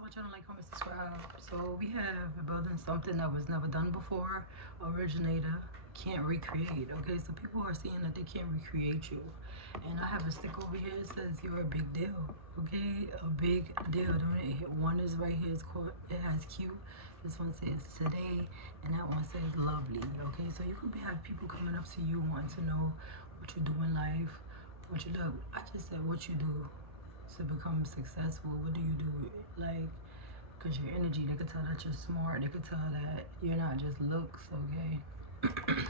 to my channel, like, comment, subscribe. So we have building something that was never done before. Originator, can't recreate. Okay, so people are saying that they can't recreate you. And I have a stick over here that says you're a big deal. Okay, a big deal. One is right here, it's called, it has cute. This one says today, and that one says lovely. Okay, so you could have people coming up to you wanting to know what you do in life, what you do. I just said what you do to become successful. What do you do? Like, because your energy, they could tell that you're smart. They could tell that you're not just looks. Okay. And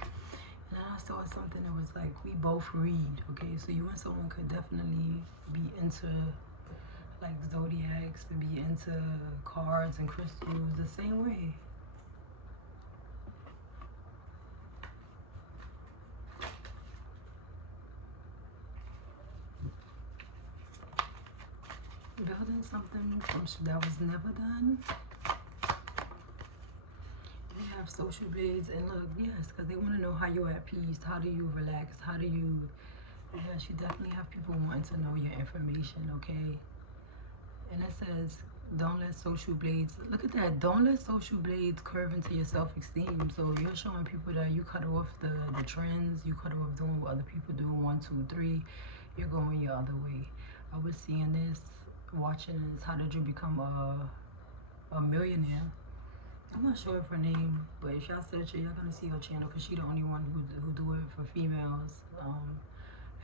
then I saw something that was like, we both read. Okay, so you and someone could definitely be into like zodiacs, to be into cards and crystals the same way. Building something that was never done. We have social blades, and look, yes, because they want to know how you're at peace. How do you relax? How do you, yes, you definitely have people wanting to know your information, okay? And it says, don't let social blades, look at that, don't let social blades curve into your self-esteem. So you're showing people that you cut off the trends, you cut off doing what other people do, 1, 2, 3, you're going your other way. I was seeing this, watching this, how did you become a millionaire? I'm not sure of her name, but if y'all search it, y'all gonna see her channel, because she's the only one who do it for females.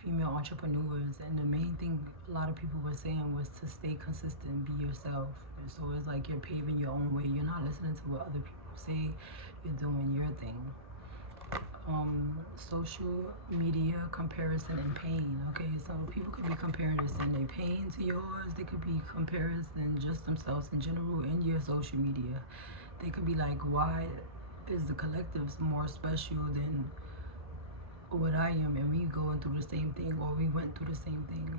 Female entrepreneurs, and the main thing a lot of people were saying was to stay consistent, be yourself. And so it's like you're paving your own way. You're not listening to what other people say. You're doing your thing. Social media comparison and pain. Okay, so people could be comparing this in their pain to yours. They could be comparing just themselves in general in your social media. They could be like, why is the collectives more special than what I am, and we going through the same thing, or we went through the same thing?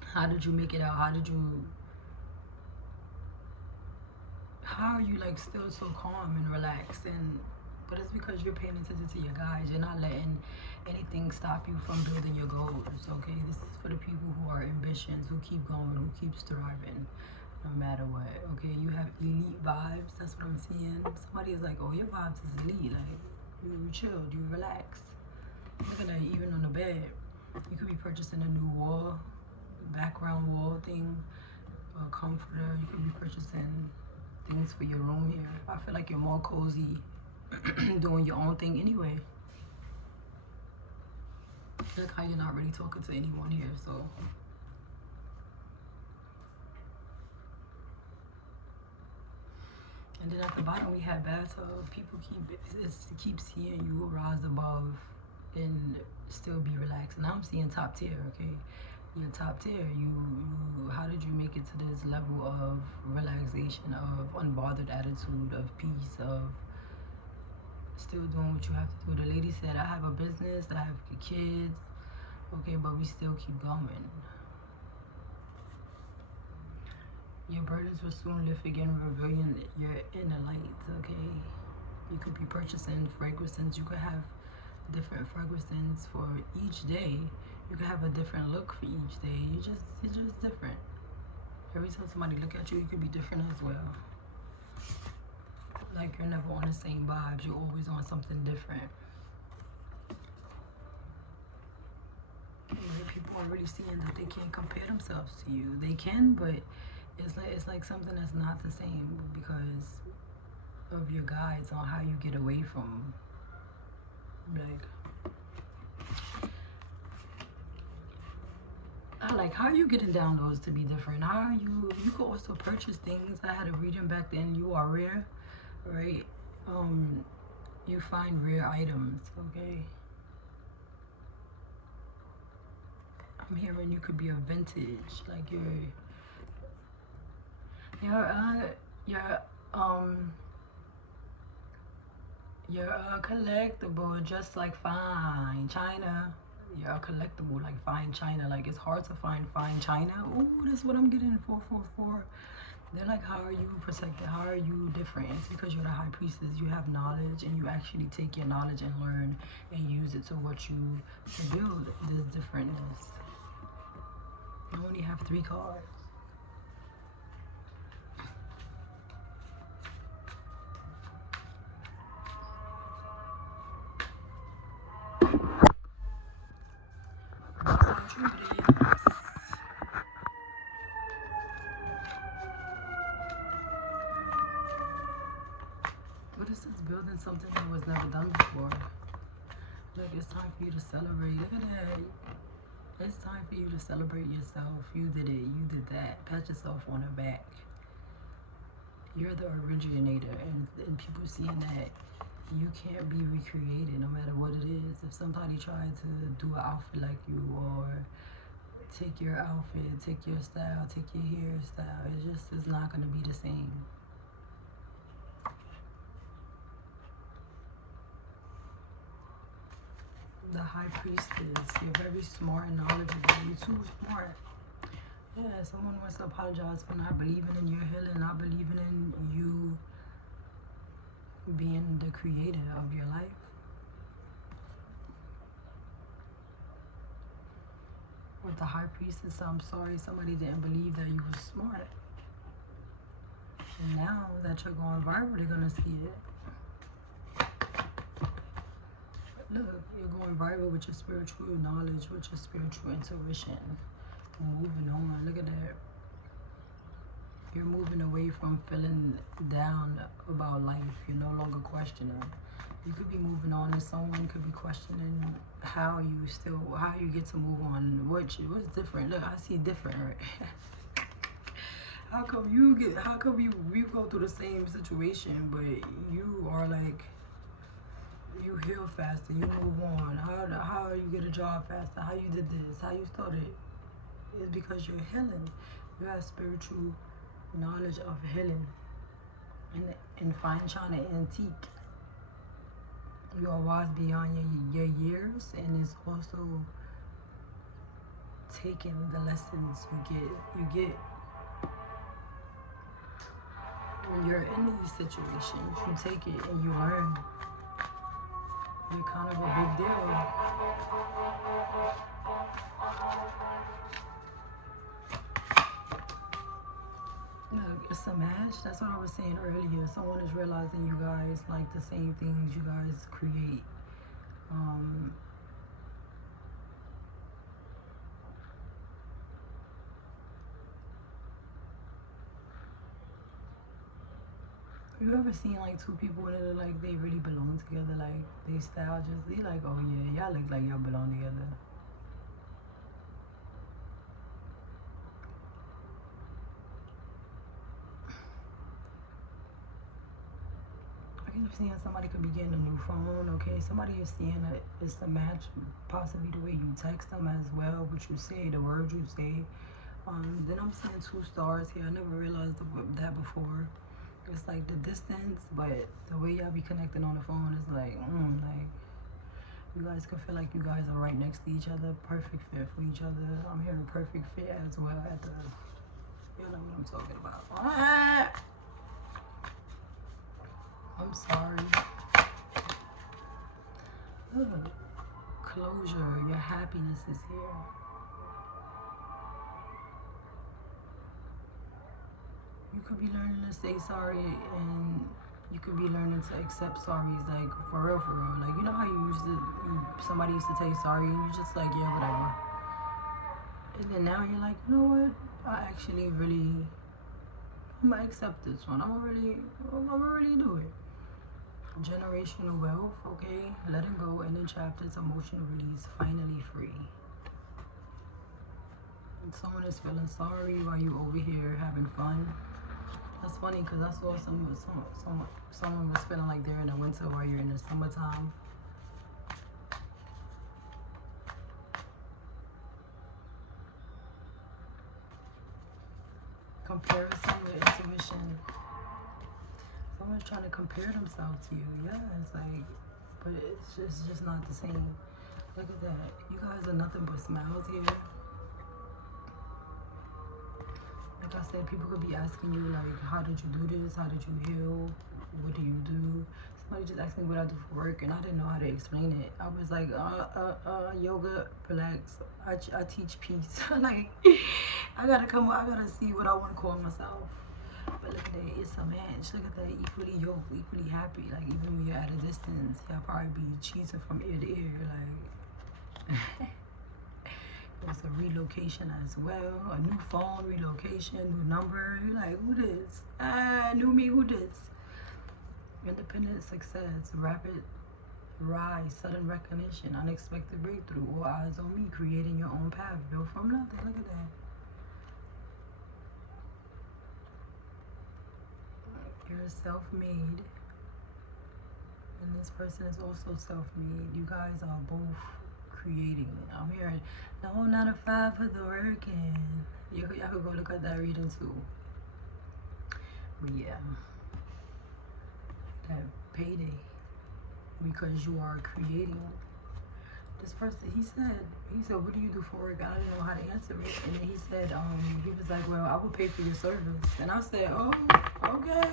How did you make it out? How are you like still so calm and relaxed? And but it's because you're paying attention to your guides. You're not letting anything stop you from building your goals. Okay, this is for the people who are ambitious, who keep going, who keep striving no matter what. Okay, you have elite vibes. That's what I'm seeing. Somebody is like, oh, your vibes is elite. Like, you chilled, you relaxed. Look at that, even on the bed. You could be purchasing a new wall, background wall thing, a comforter. You could be purchasing things for your room here. I feel like you're more cozy doing your own thing anyway. Look how you're not really talking to anyone here, so. And then at the bottom we have bathtub. People keep seeing you rise above and still be relaxed. And I'm seeing top tier, okay? You're top tier. You how did you make it to this level of relaxation, of unbothered attitude, of peace, of still doing what you have to do? The lady said, I have a business, I have kids, okay, but we still keep going. Your burdens will soon lift again, revealing your inner light, okay? You could be purchasing fragrances. You could have different fragrances for each day. You could have a different look for each day. You're just different. Every time somebody look at you, you could be different as well. Like you're never on the same vibes. You're always on something different. And people are really seeing that they can't compare themselves to you. They can, but it's like something that's not the same because of your guides on how you get away from, like how are you getting downloads to be different? How are you could also purchase things. I had a reading back then. You are rare, right? You find rare items, okay? I'm hearing you could be a vintage, like you're a collectible, just like fine china. You're a collectible, like fine china. Like it's hard to find fine china. Oh, that's what I'm getting. 444. They're like, how are you protected? How are you different? It's because you're the high priestess. You have knowledge, and you actually take your knowledge and learn and use it to build this differentness. You only have 3 cards. That's how true it is. But this is building something that was never done before. Look, it's time for you to celebrate. Look at that. It's time for you to celebrate yourself. You did it. You did that. Pat yourself on the back. You're the originator, and people seeing that you can't be recreated no matter what it is. If somebody tried to do an outfit like you, or take your outfit, take your style, take your hairstyle, it just is not going to be the same. The High Priestess, you're very smart and knowledgeable. You're too smart. Yeah, someone wants to apologize for not believing in your healing, not believing in you being the creator of your life. With the High Priestess, I'm sorry somebody didn't believe that you were smart. And now that you're going viral, they're going to see it. Look, you're going viral with your spiritual knowledge, with your spiritual intuition. Moving on. Look at that. You're moving away from feeling down about life. You're no longer questioning. You could be moving on, and someone could be questioning how you get to move on. What's different? Look, I see different, right? How come we go through the same situation, but you are like, you heal faster, you move on. How you get a job faster? How you did this? How you started? It's because you're healing. You have spiritual knowledge of healing and fine china antique. You are wise beyond your years, and it's also taking the lessons you get when you're in these situations. You take it and you learn. You're kind of a big deal. Look, it's a match. That's what I was saying earlier. Someone is realizing you guys like the same things you guys create. You ever seen like two people that are like they really belong together? Like they style just, they like, oh yeah, y'all look like y'all belong together. Seeing somebody could be getting a new phone, okay? Somebody is seeing it's a match, possibly the way you text them as well, what you say, the words you say. Then I'm seeing 2 stars here. I never realized that before. It's like the distance, but the way y'all be connecting on the phone is like you guys can feel like you guys are right next to each other, perfect fit for each other. I'm hearing perfect fit as well at the, you know what I'm talking about. I'm sorry. Look, closure, your happiness is here. You could be learning to say sorry, and you could be learning to accept sorries, like for real. Like, you know how somebody used to tell you sorry, and you're just like, yeah, whatever. And then now you're like, you know what? I'm gonna accept this one. I'm gonna really do it. Generational wealth, okay? Letting go, ending chapters, emotional release, finally free. And someone is feeling sorry while you over here having fun. That's funny because I saw someone was feeling like they're in the winter while you're in the summertime. Comparison with intuition. Someone's trying to compare themselves to you. Yeah, it's like, but it's just not the same. Look at that. You guys are nothing but smiles here. Like I said, people could be asking you, like, how did you do this? How did you heal? What do you do? Somebody just asked me what I do for work, and I didn't know how to explain it. I was like, yoga, relax. I teach peace. Like, I gotta see what I want to call myself. But look at that, it's a match. Look at that, equally yoked, equally happy. Like even when you're at a distance, y'all probably be cheating from ear to ear. Like it's a relocation as well, a new phone, relocation, new number. You're like, who this? New me, who this? Independent success, rapid rise, sudden recognition, unexpected breakthrough, all eyes on me, creating your own path, built from nothing. Look at that. You're self-made, and this person is also self-made. You guys are both creating. I'm hearing no 9 to 5 for the working. Y'all could go look at that reading too. But yeah, that payday, because you are creating. This person, he said, what do you do for work? I didn't know how to answer it. And then he said, he was like, well, I will pay for your service. And I said, oh, okay.